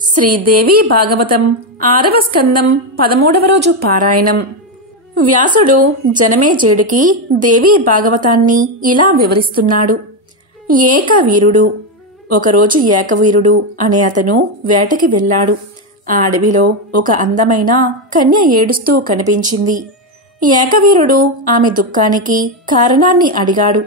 శ్రీదేవి భాగవతం 6వ స్కందం 13వ రోజు పారాయణం. వ్యాసుడు జనమేజయుడికి దేవీ భాగవతాన్ని ఇలా వివరిస్తున్నాడు. ఏకవీరుడు. ఒకరోజు ఏకవీరుడు అనే అతను వేటకి వెళ్ళాడు. ఆ అడవిలో ఒక అందమైన కన్య ఏడుస్తూ కనిపించింది. ఏకవీరుడు ఆమె దుఃఖానికి కారణాన్ని అడిగాడు.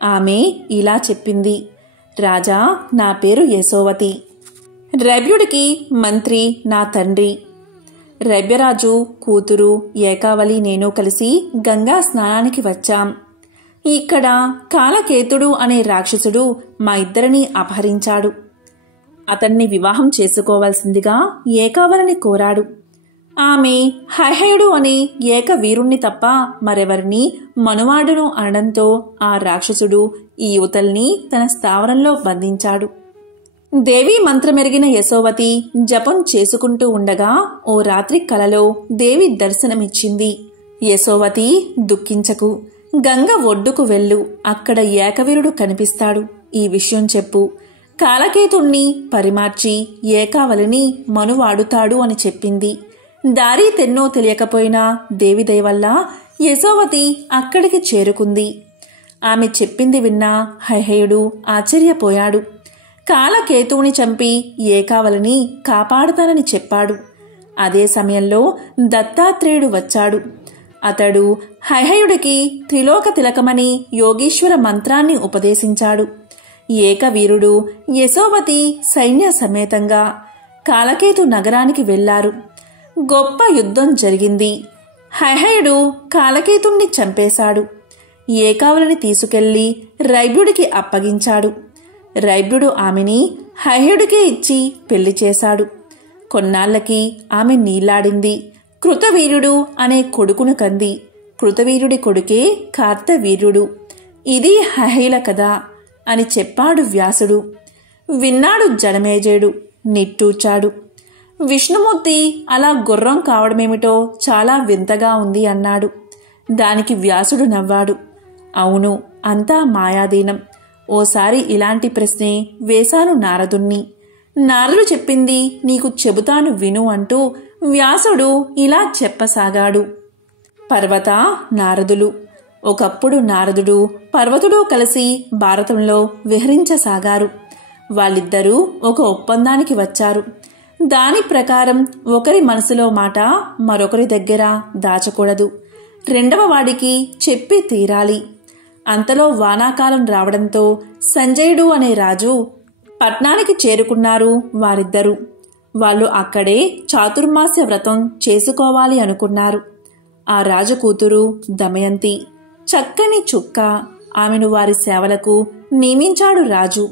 ఆమె ఇలా చెప్పింది: రాజా, నా పేరు యశోవతి. రైభ్యుడికి మంత్రి నా తండ్రి. రైభ్యరాజు కూతురు ఏకావలి నేను కలిసి గంగా స్నానానికి వచ్చాం. ఇక్కడ కాలకేతుడు అనే రాక్షసుడు మా ఇద్దరిని అపహరించాడు. అతన్ని వివాహం చేసుకోవాల్సిందిగా ఏకావలిని కోరాడు. ఆమె హైహయుడు అనే ఏకవీరుణ్ణి తప్ప మరెవరిని మనువాడును అనడంతో ఆ రాక్షసుడు ఈ యువతల్ని తన స్థావరంలో బంధించాడు. దేవీ మంత్రమెరిగిన యశోవతి జపం చేసుకుంటూ ఉండగా ఓ రాత్రి కలలో దేవి దర్శనమిచ్చింది. యశోవతి, దుఃఖించకు, గంగ ఒడ్డుకు వెళ్ళు, అక్కడ ఏకవీరుడు కనిపిస్తాడు, ఈ విషయం చెప్పు. కాలకేతుణ్ణి పరిమార్చి ఏకావలిని మనువాడుతాడు అని చెప్పింది. దారి తెన్నో తెలియకపోయినా దేవి దయవల్ల యశోవతి అక్కడికి చేరుకుంది. ఆమె చెప్పింది విన్న హైహయుడు ఆశ్చర్యపోయాడు. కాలకేతువుని చంపి ఏకావలిని కాపాడుతానని చెప్పాడు. అదే సమయంలో దత్తాత్రేయుడు వచ్చాడు. అతడు హైహయుడికి త్రిలోక తిలకమని యోగీశ్వర మంత్రాన్ని ఉపదేశించాడు. ఏకవీరుడు యశోవతి సైన్య సమేతంగా కాలకేతు నగరానికి వెళ్లారు. గొప్ప యుద్ధం జరిగింది. హైహయుడు కాలకేతుణ్ణి చంపేశాడు. ఏకావలిని తీసుకెళ్లి రైభ్యుడికి అప్పగించాడు. రైభ్యుడు ఆమెని హైహయుడికే ఇచ్చి పెళ్లి చేశాడు. కొన్నాళ్లకి ఆమె నీళ్లాడింది. కృతవీర్యుడు అనే కొడుకును కంది. కృతవీర్యుడి కొడుకే కార్తవీర్యుడు. ఇది హైహయుల కథ అని చెప్పాడు వ్యాసుడు. విన్నాడు జనమేజయుడు, నిట్టూర్చాడు. విష్ణుమూర్తి అలా గుర్రం కావడమేమిటో చాలా వింతగా ఉంది అన్నాడు. దానికి వ్యాసుడు నవ్వాడు. అవును, అంతా మాయాదీనం. ఓసారి ఇలాంటి ప్రశ్నే వేశాను నారదుణ్ణి. నారదుడు చెప్పింది నీకు చెబుతాను విను అంటూ వ్యాసుడు ఇలా చెప్పసాగాడు. పర్వత నారదులు. ఒకప్పుడు నారదుడు పర్వతుడు కలిసి భారతంలో విహరించసాగారు. వాళ్ళిద్దరూ ఒక ఒప్పందానికి వచ్చారు. దాని ప్రకారం ఒకరి మనసులో మాట మరొకరి దగ్గర దాచకూడదు. రెండవ వాడికి చెప్పి తీరాలి. అంతలో వానాకాలం రావడంతో సంజయుడు అనే రాజు పట్నానికి చేరుకున్నారు వారిద్దరూ. వాళ్ళు అక్కడే చాతుర్మాస్య వ్రతం చేసుకోవాలి అనుకున్నారు. ఆ రాజు కూతురు దమయంతి చక్కని చుక్క. ఆమెను వారి సేవలకు నియమించాడు రాజు.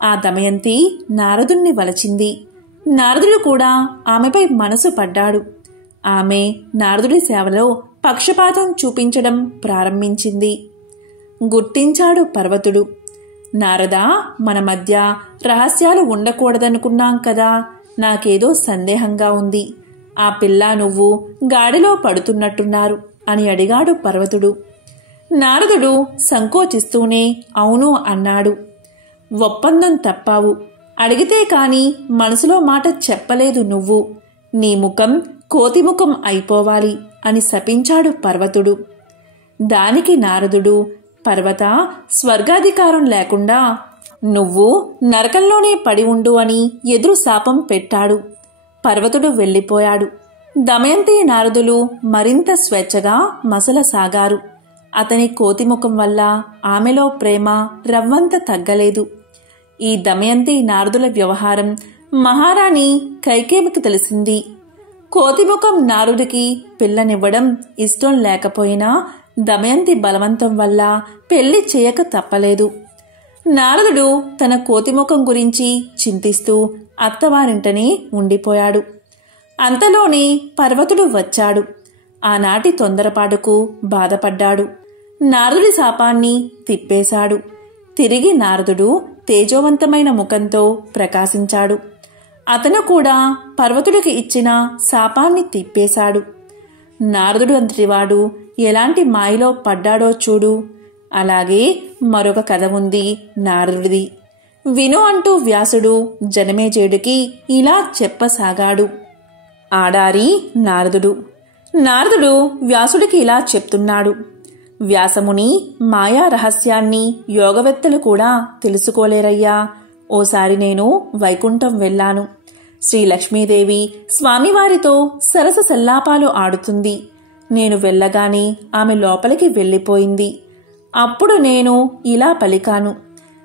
ఆ దమయంతి నారదుణ్ణి వలచింది. నారదుడు కూడా ఆమెపై మనసు పడ్డాడు. ఆమె నారదుడి సేవలో పక్షపాతం చూపించడం ప్రారంభించింది. గుర్తించాడు పర్వతుడు. నారదా, మన మధ్య రహస్యాలు ఉండకూడదనుకున్నాం కదా, నాకేదో సందేహంగా ఉంది. ఆ పిల్ల నువ్వు గాడిలో పడుతున్నట్టున్నారు అని అడిగాడు పర్వతుడు. నారదుడు సంకోచిస్తూనే అవును అన్నాడు. ఒప్పందం తప్పావు. అడిగితే కాని మనసులో మాట చెప్పలేదు నువ్వు. నీ ముఖం కోతిముఖం అయిపోవాలి అని శపించాడు పర్వతుడు. దానికి నారదుడు, పర్వత, స్వర్గాధికారం లేకుండా నువ్వు నరకంలోనే పడి ఉండు అని ఎదురు శాపం పెట్టాడు. పర్వతుడు వెళ్ళిపోయాడు. దమయంతి నారదులు మరింత స్వేచ్ఛగా మసలసాగారు. అతని కోతిముఖం వల్ల ఆమెలో ప్రేమ రవ్వంత తగ్గలేదు. ఈ దమయంతి నారదుల వ్యవహారం మహారాణి కైకేయికి తెలిసింది. కోతిముఖం నారదుడికి పిల్లనివ్వడం ఇష్టం లేకపోయినా దమయంతి బలవంతం వల్ల పెళ్లి చేయక తప్పలేదు. నారదుడు తన కోతిముఖం గురించి చింతిస్తూ అత్తవారింటనే ఉండిపోయాడు. అంతలోనే పర్వతుడు వచ్చాడు. ఆనాటి తొందరపాటుకు బాధపడ్డాడు. నారదుడి శాపాన్ని తిప్పేశాడు. తిరిగి నారదుడు తేజోవంతమైన ముఖంతో ప్రకాశించాడు. అతను కూడా పర్వతుడికి ఇచ్చిన శాపాన్ని తిప్పేశాడు. నారదుడు అంతటివాడు ఎలాంటి మాయలో పడ్డాడో చూడు. అలాగే మరొక కథ ఉంది నారదుడిది. విను అంటూ వ్యాసుడు జనమేజయుడికి ఇలా చెప్పసాగాడు. ఆడారి నారదుడు. నారదుడు వ్యాసుడికి ఇలా చెప్తున్నాడు. వ్యాసముని, మాయా రహస్యాన్ని యోగవేత్తలు కూడా తెలుసుకోలేరయ్యా. ఓసారి నేను వైకుంఠం వెళ్ళాను. శ్రీ లక్ష్మీదేవి స్వామివారితో సరస సల్లాపాలు ఆడుతుంది. నేను వెళ్ళగానే ఆమె లోపలికి వెళ్ళిపోయింది. అప్పుడు నేను ఇలా పలికాను,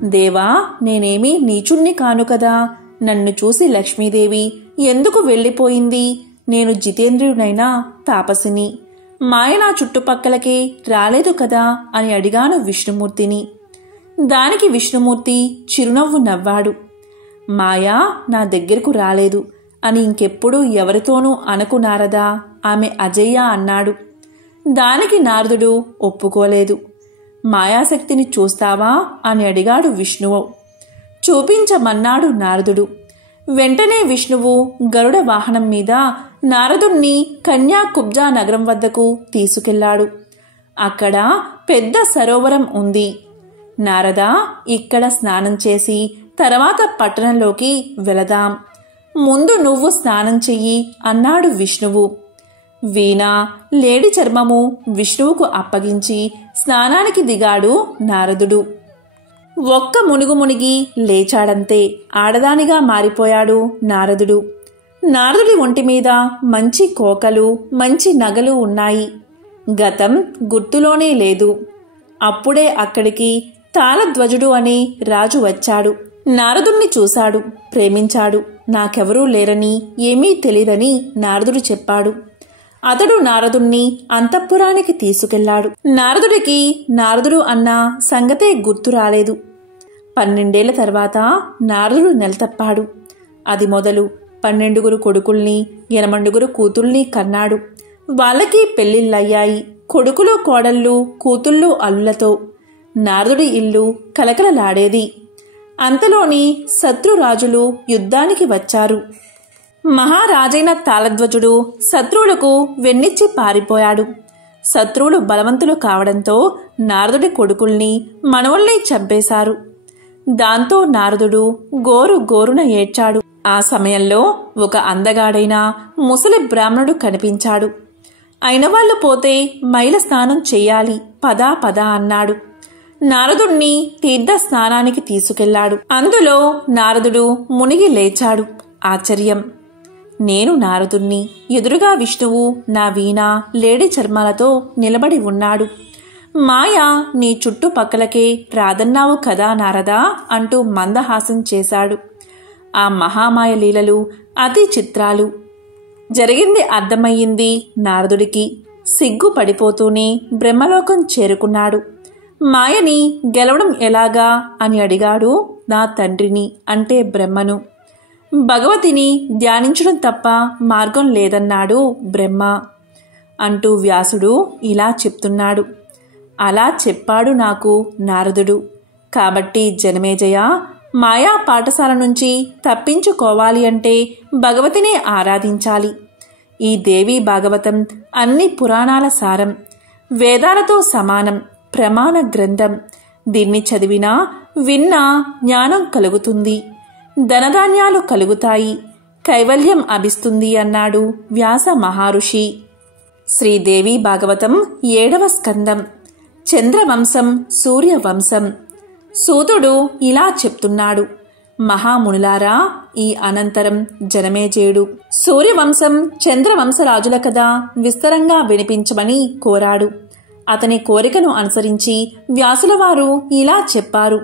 దేవా, నేనేమీ నీచుణ్ణి కాను కదా. నన్ను చూసి లక్ష్మీదేవి ఎందుకు వెళ్ళిపోయింది? నేను జితేంద్రియునైనా తాపసిని. మాయ నా చుట్టుపక్కలకే రాలేదు కదా అని అడిగాను విష్ణుమూర్తిని. దానికి విష్ణుమూర్తి చిరునవ్వు నవ్వాడు. మాయా నా దగ్గరకు రాలేదు అని ఇంకెప్పుడు ఎవరితోనూ అనకు నారదా, ఆమె అజయ్య అన్నాడు. దానికి నారదుడు ఒప్పుకోలేదు. మాయాశక్తిని చూస్తావా అని అడిగాడు విష్ణువు. చూపించమన్నాడు నారదుడు. వెంటనే విష్ణువు గరుడ వాహనం మీద నారదుణ్ణి కన్యాకుబ్జా నగరం వద్దకు తీసుకెళ్లాడు. అక్కడ పెద్ద సరోవరం ఉంది. నారదా, ఇక్కడ స్నానం చేసి తర్వాత పట్టణంలోకి వెళదాం. ముందు నువ్వు స్నానం చెయ్యి అన్నాడు విష్ణువు. వీణ, లేడి చర్మము విష్ణువుకు అప్పగించి స్నానానికి దిగాడు నారదుడు. ఒక్క మునుగు మునిగి లేచాడంతే ఆడదానిగా మారిపోయాడు నారదుడు. నారదుడి ఒంటి మీద మంచి కోకలు, మంచి నగలు ఉన్నాయి. గతం గుర్తులోనే లేదు. అప్పుడే అక్కడికి తాళధ్వజుడు అనే రాజు వచ్చాడు. నారదుణ్ణి చూశాడు, ప్రేమించాడు. నాకెవరూ లేరని, ఏమీ తెలీదని నారదుడు చెప్పాడు. అతడు నారదుణ్ణి అంతఃపురానికి తీసుకెళ్లాడు. నారదుడికి నారదుడు అన్న సంగతే గుర్తు రాలేదు. 12 ఏళ్ల తర్వాత నారదుడు నెలతప్పాడు. అది మొదలు 12 కొడుకుల్ని, 8 కూతుల్ని కన్నాడు. వాళ్ళకి పెళ్లిళ్ళయ్యాయి. కొడుకులు కోడళ్ళు, కూతుళ్ళు అల్లులతో నారదుడి ఇల్లు కలకలలాడేది. అంతలోని శత్రురాజులు యుద్ధానికి వచ్చారు. మహారాజైన తాళధ్వజుడు శత్రువులకు వెన్నిచ్చి పారిపోయాడు. శత్రువులు బలవంతులు కావడంతో నారదుడి కొడుకుల్ని, మనవల్ని చంపేశారు. దాంతో నారదుడు గోరు గోరున ఏడ్చాడు. ఆ సమయంలో ఒక అందగాడైన ముసలి బ్రాహ్మణుడు కనిపించాడు. అయినవాళ్లు పోతే మైల స్నానం చెయ్యాలి, పదా పదా అన్నాడు. నారదుణ్ణి తీర్థ స్నానానికి తీసుకెళ్లాడు. అందులో నారదుడు మునిగి లేచాడు. ఆశ్చర్యం! నేను నారదుణ్ణి. ఎదురుగా విష్ణువు నా వీణ, లేడి చర్మాలతో నిలబడి ఉన్నాడు. మాయ నీ చుట్టుపక్కలకే రాదన్నావు కదా నారదా అంటూ మందహాసం చేశాడు. ఆ మహామాయ లీలలు అతి చిత్రాలు. జరిగింది అర్థమయ్యింది నారదుడికి. సిగ్గు పడిపోతూనే బ్రహ్మలోకం చేరుకున్నాడు. మాయని గెలవడం ఎలాగా అని అడిగాడు నా తండ్రిని, అంటే బ్రహ్మను. భగవతిని ధ్యానించడం తప్ప మార్గం లేదన్నాడు బ్రహ్మ. అంటూ వ్యాసుడు ఇలా చెప్తున్నాడు. అలా చెప్పాడు నాకు నారదుడు. కాబట్టి జనమేజయ, మాయా పాఠశాల నుంచి తప్పించుకోవాలి అంటే భగవతినే ఆరాధించాలి. ఈ దేవీ భాగవతం అన్ని పురాణాల సారం, వేదాలతో సమానం, ప్రమాణ గ్రంథం. దీన్ని చదివినా విన్నా జ్ఞానం కలుగుతుంది, ధనధాన్యాలు కలుగుతాయి, కైవల్యం అభిస్తుంది అన్నాడు వ్యాస మహర్షి. శ్రీదేవి భాగవతం 7వ స్కందం. చంద్రవంశం, సూర్యవంశం. సూతుడు ఇలా చెప్తున్నాడు. మహామునులారా, ఈ అనంతరం జనమేజయుడు సూర్యవంశం, చంద్రవంశరాజుల కథ విస్తరంగా వినిపించమని కోరాడు. అతని కోరికను అనుసరించి వ్యాసులవారు ఇలా చెప్పారు.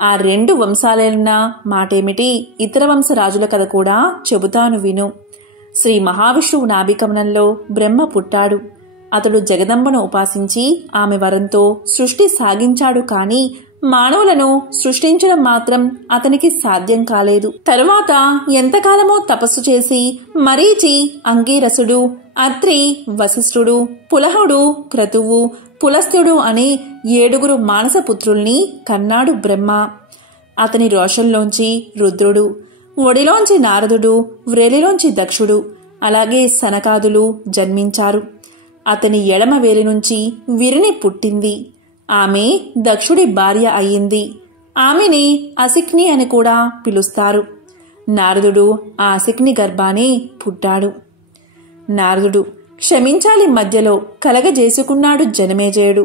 ఆ 2 వంశాలైన మాటేమిటి, ఇతర వంశరాజుల కథ కూడా చెబుతాను విను. శ్రీ మహావిష్ణువు నాభికమనంలో బ్రహ్మ పుట్టాడు. అతడు జగదంబను ఉపాసించి ఆమె వరంతో సృష్టి సాగించాడు. కాని మానవులను సృష్టించడం మాత్రం అతనికి సాధ్యం కాలేదు. తరువాత ఎంతకాలమో తపస్సు చేసి మరీచి, అంగీరసుడు, అత్రి, వశిష్ఠుడు, పులహుడు, క్రతువు, పులస్త్యుడు అనే 7 మానసపుత్రుల్ని కన్నాడు బ్రహ్మ. అతని రోషంలోంచి రుద్రుడు, ఒడిలోంచి నారదుడు, వ్రేలిలోంచి దక్షుడు, అలాగే సనకాదులు జన్మించారు. అతని ఎడమ వేలి నుంచి విరిని పుట్టింది. ఆమె దక్షుడి భార్య అయ్యింది. ఆమెని అసిక్ని అని కూడా పిలుస్తారు. నారదుడు ఆ అసిక్ని గర్భానే పుట్టాడు. నారదుడు క్షమించాలి మధ్యలో కలగజేసుకున్నాడు జనమేజయుడు.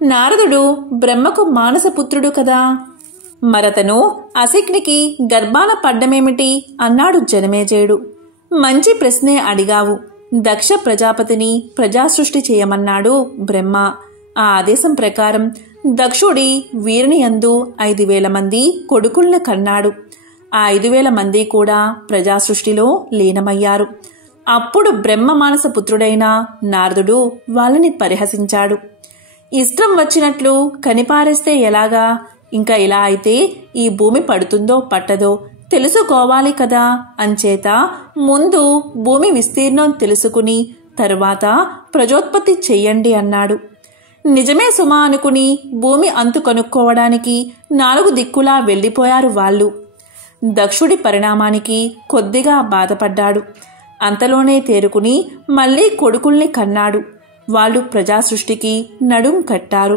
నారదుడు బ్రహ్మకు మానసపుత్రుడు కదా, మరతను అసిక్నికి గర్భాన పడ్డమేమిటి అన్నాడు జనమేజయుడు. మంచి ప్రశ్నే అడిగావు. దక్ష ప్రజాపతిని ప్రజాసృష్టి చేయమన్నాడు బ్రహ్మ. ఆ ఆదేశం ప్రకారం దక్షుడి వీరుని యందు 5,000 మంది కొడుకుల్ని కన్నాడు. ఆ 5,000 మంది కూడా ప్రజాసృష్టిలో లీనమయ్యారు. అప్పుడు బ్రహ్మ మానస పుత్రుడైన నారదుడు వాళ్ళని పరిహసించాడు. ఇష్టం వచ్చినట్లు కనిపారేస్తే ఎలాగా? ఇంకా ఇలా అయితే ఈ భూమి పడుతుందో పట్టదో తెలుసుకోవాలి కదా. అంచేత ముందు భూమి విస్తీర్ణం తెలుసుకుని తరువాత ప్రజోత్పత్తి చెయ్యండి అన్నాడు. నిజమే సుమా అనుకుని భూమి అంతు కనుక్కోవడానికి 4 దిక్కులా వెళ్ళిపోయారు వాళ్ళు. దక్షుడి పరిణామానికి కొద్దిగా బాధపడ్డాడు. అంతలోనే తేరుకుని మళ్లీ కొడుకుల్ని కన్నాడు. వాళ్ళు ప్రజాసృష్టికి నడుం కట్టారు.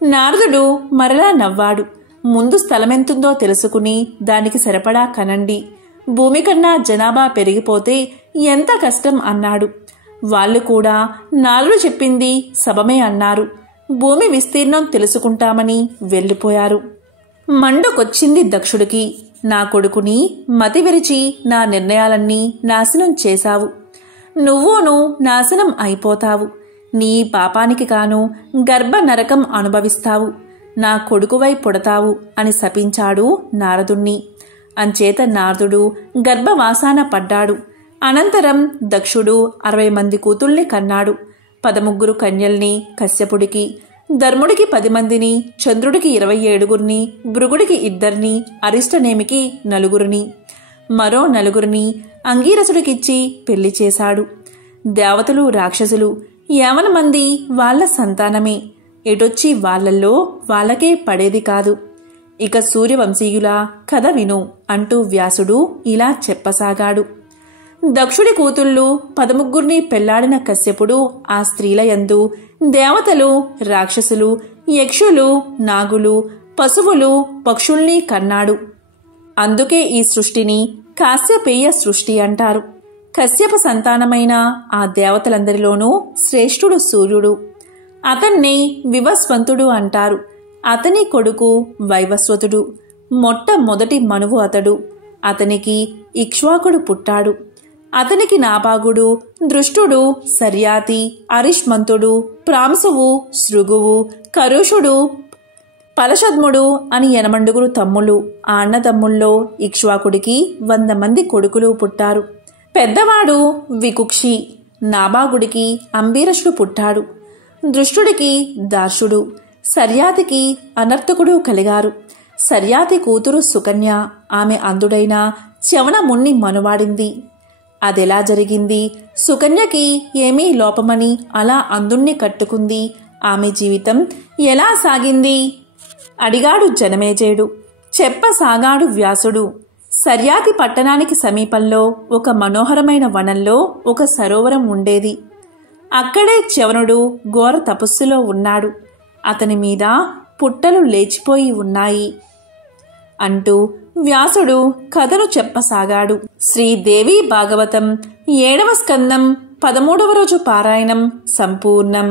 నారదుడు మరలా నవ్వాడు. ముందు స్థలమెంతుందో తెలుసుకుని దానికి సరిపడా కనండి. భూమి కన్నా జనాభా పెరిగిపోతే ఎంత కష్టం అన్నాడు. వాళ్ళు కూడా నారదుడు చెప్పింది సబమే అన్నారు. భూమి విస్తీర్ణం తెలుసుకుంటామని వెళ్ళిపోయారు. మండుకొచ్చింది దక్షుడికి. నా కొడుకుని మతివిరిచి నా నిర్ణయాలన్నీ నాశనం చేశావు. నువ్వును నాశనం అయిపోతావు. నీ పాపానికి కాను గర్భ నరకం అనుభవిస్తావు. నా కొడుకువై పుడతావు అని శపించాడు నారదుణ్ణి. అంచేత నారదుడు గర్భవాసాన పడ్డాడు. అనంతరం దక్షుడు 60 మంది కూతుల్ని కన్నాడు. 13 కన్యల్ని కశ్యపుడికి, ధర్ముడికి 10 మందిని, చంద్రుడికి 27 భృగుడికి 2, అరిష్టనేమికి 4, మరో 4 అంగీరసుడికిచ్చి పెళ్లి చేశాడు. దేవతలు రాక్షసులు 50 మంది వాళ్ల సంతానమే. ఎటొచ్చి వాళ్లల్లో వాళ్ళకే పడేది కాదు. ఇక సూర్యవంశీయుల కథ విను అంటూ వ్యాసుడు ఇలా చెప్పసాగాడు. దక్షుడి కూతుళ్ళు 13 పెళ్లాడిన కశ్యపుడు ఆ స్త్రీల యందు దేవతలు, రాక్షసులు, యక్షులు, నాగులు, పశువులు, పక్షుల్ని కన్నాడు. అందుకే ఈ సృష్టిని కాశ్యపేయ సృష్టి అంటారు. కశ్యప సంతానమైన ఆ దేవతలందరిలోనూ శ్రేష్ఠుడు సూర్యుడు. అతన్ని వివస్వంతుడు అంటారు. అతని కొడుకు వైవస్వతుడు. మొట్టమొదటి మనువు అతడు. అతనికి ఇక్ష్వాకుడు పుట్టాడు. అతనికి నాభాగుడు, దృష్టుడు, సర్యాతి, అరిష్మంతుడు, ప్రాంశువు, శృగువు, కరుషుడు, పలషద్ముడు అని 80 తమ్ములు. ఆ అన్నదమ్ముల్లో ఇక్ష్వాకుడికి 100 మంది కొడుకులు పుట్టారు. పెద్దవాడు వికుక్షి. నాభాగుడికి అంబీరషుడు పుట్టాడు. దృష్టుడికి దార్షుడు, సర్యాతికి అనర్థకుడు కలిగారు. సర్యాతి కూతురు సుకన్య. ఆమె అందుడైన చ్యవనముణ్ణి మనువాడింది. అదెలా జరిగింది? సుకన్యకి ఏమీ లోపమని అలా అందుణ్ణి కట్టుకుంది. ఆమె జీవితం ఎలా సాగింది అడిగాడు జనమేజయుడు. చెప్పసాగాడు వ్యాసుడు. సర్యాతి పట్టణానికి సమీపంలో ఒక మనోహరమైన వనంలో ఒక సరోవరం ఉండేది. అక్కడే చ్యవనుడు ఘోర తపస్సులో ఉన్నాడు. అతని మీద పుట్టలు లేచిపోయి ఉన్నాయి అంటూ వ్యాసుడు కథను చెప్పసాగాడు. శ్రీదేవి భాగవతం 7వ స్కందం 13వ రోజు పారాయణం సంపూర్ణం.